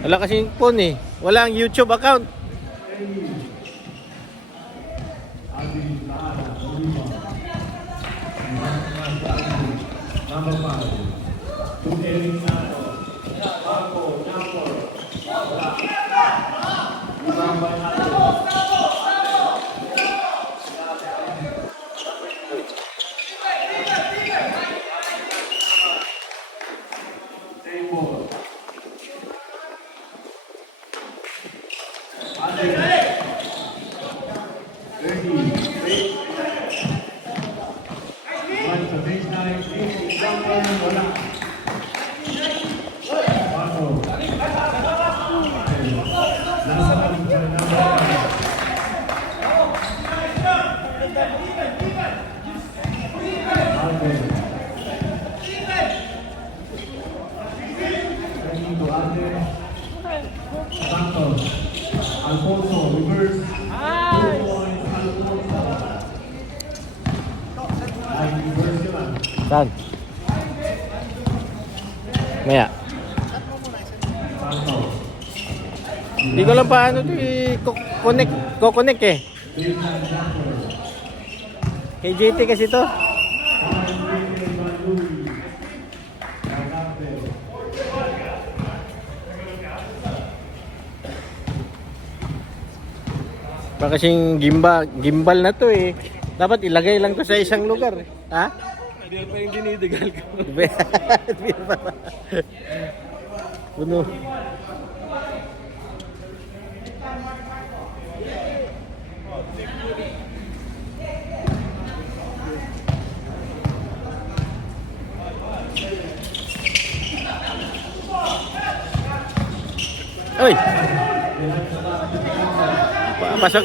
Wala kasing phone eh. Wala ang YouTube account. Alfonso, reverse. Saan? Maya. Hindi ko lang paano ito i-connect. Ko-connect eh. Kay JT kasi to. Baka kasing gimbal na to eh. Dapat ilagay lang to sa isang lugar. Ha? Hindi pa yung dinidigal ko. Puno. Oy! Pasok.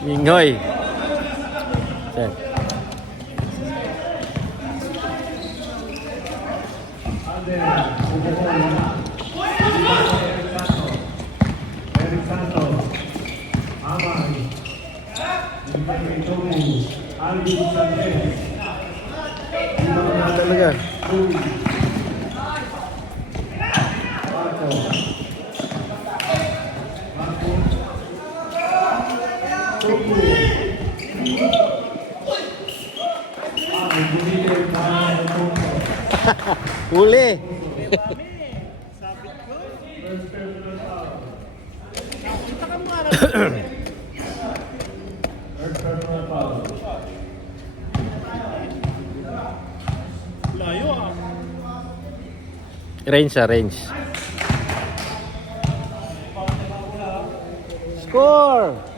Minghoy. Sen. Eric Santos, Amay, Alvin Sanchez, Talaga. Huli. Layo ah. Range sa range. Score!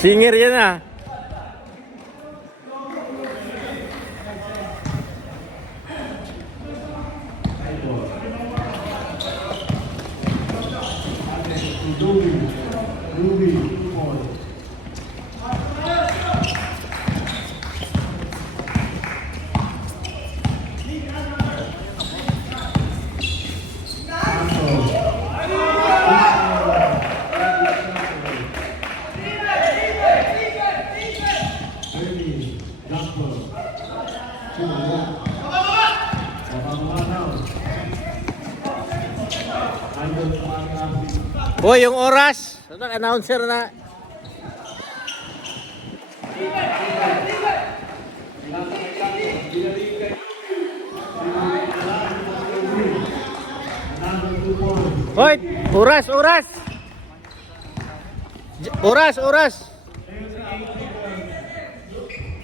Singer yan ah. Boy, yung oras. Announcer na. Hoy, oras, oras. Oras, oras.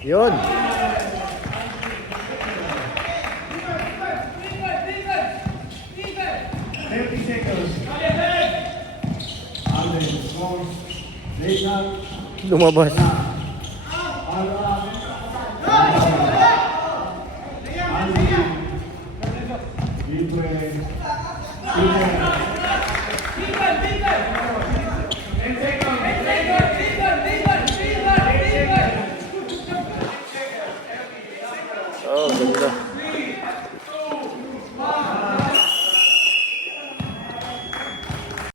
Yun. 30 seconds. Alden scores. Nathan Lumabas.